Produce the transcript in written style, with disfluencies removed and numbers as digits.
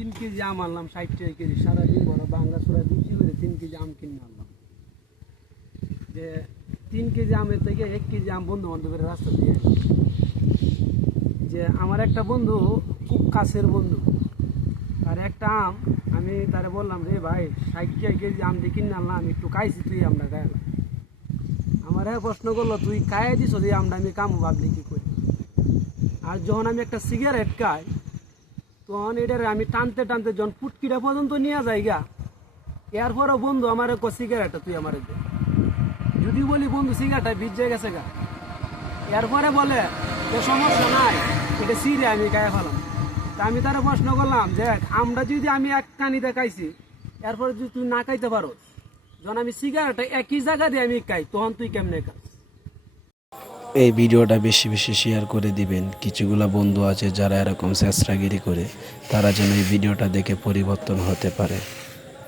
3 KG আম আনলাম 60 টাকা KG, সারাদিন বড় বাঙ্গা চূড়া বিক্রি করে 3 কেজি আম কিনে আনলাম। যে 3 কেজি আমের থেকে 1 কেজি আম বন্ধু বান্ধবের রাস্তা দিয়ে, যে আমার একটা বন্ধু খুব কাছের বন্ধু, আর একটা আম আমি তারে বললাম, রে ভাই 60 টাকা কেজি আম দিয়ে কিনে আনলাম, আমি একটু খাইছি, তুই আমরা খাইলাম। আমার প্রশ্ন করলো, তুই খাইয়ে দিস যে আমটা আমি কামু, ভাবলি কি করি? আর যখন আমি একটা সিগারেট খাই, তখন এটারে আমি টানতে টানতে যখন ফুটকিটা পর্যন্ত নিয়ে যাই গা, এরপরও বন্ধু আমার সিগারেটটা তুই আমার দে। যদি বলি বন্ধু সিগারেটটা ভিজে গেছে গা, এরপরে বলে যে সমস্যা নাই, এটা সিরে আমি গায়ে ফেলাম। তা আমি তারা প্রশ্ন করলাম যে আমরা যদি আমি এক কানিতে খাইছি, এরপরে যদি তুই না খাইতে পারো, যখন আমি সিগারেটটা একই জায়গা দিয়ে আমি খাই, তখন তুই কেমনে খাস? এই ভিডিওটা বেশি বেশি শেয়ার করে দিবেন। কিছুগুলা বন্ধু আছে যারা এরকম চেষ্টাগিরি করে, তারা যেন এই ভিডিওটা দেখে পরিবর্তন হতে পারে।